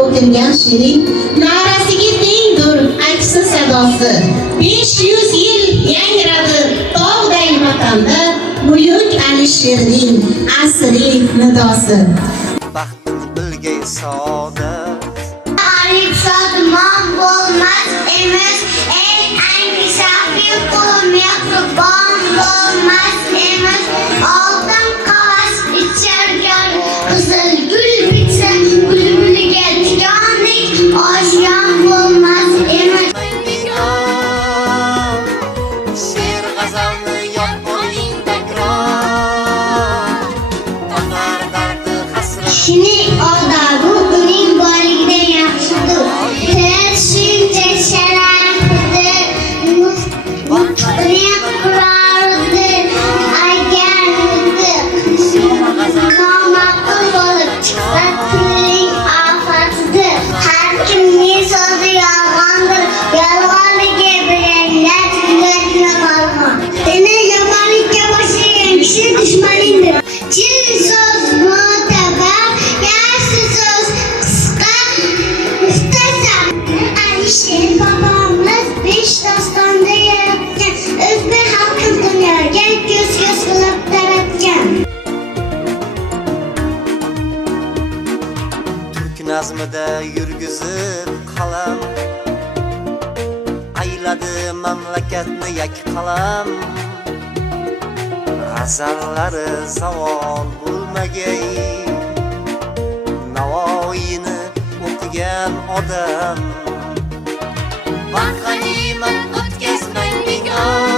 o'tilgan shirin na'rasiga tengdir aksi sadosi. 500 yil yangradi tog'day vatanda Buyuk Alisherning asriy nidosi. Baxtni bilgay saodat Arif shodmon bo'lmas emish, ey angi shafil qul mehribon bo'lmas emish. Oltin qog'oz ichargan qizil gul bitsa, gulguliga tikondek oshyon bo'lmas emish. She'r g'azalni yod qo'ling takror, otar dardi hasrat. Shuning odabi uning boyligidan yaxshidir. Til shuncha sharafidir, muhtaram quroridir. Agar nomaqbul bo'lib chiqsa, tilning ofatidir. Har kimning so'zi yolg'ondir, yolg'onligi bilanglar, tilakni qolg'on. Seni yomonlikka boshlagan kishi dushmaningdir. Chin so'z mo'tabar, yaxshi so'z qisqa, muxtasar. Alisher bobomiz 5 dostonda yaratgan, o'zbek xalqini dunyoga ko'z-ko'z qilib taratgan. Turk nazmida yurgizib qalam, ayladi mamlakatni yak qalam. G'azallari savol bo'lmagay, Navoiyni o'qigan odam. Vaqt g'animat o'tkazmang bekor.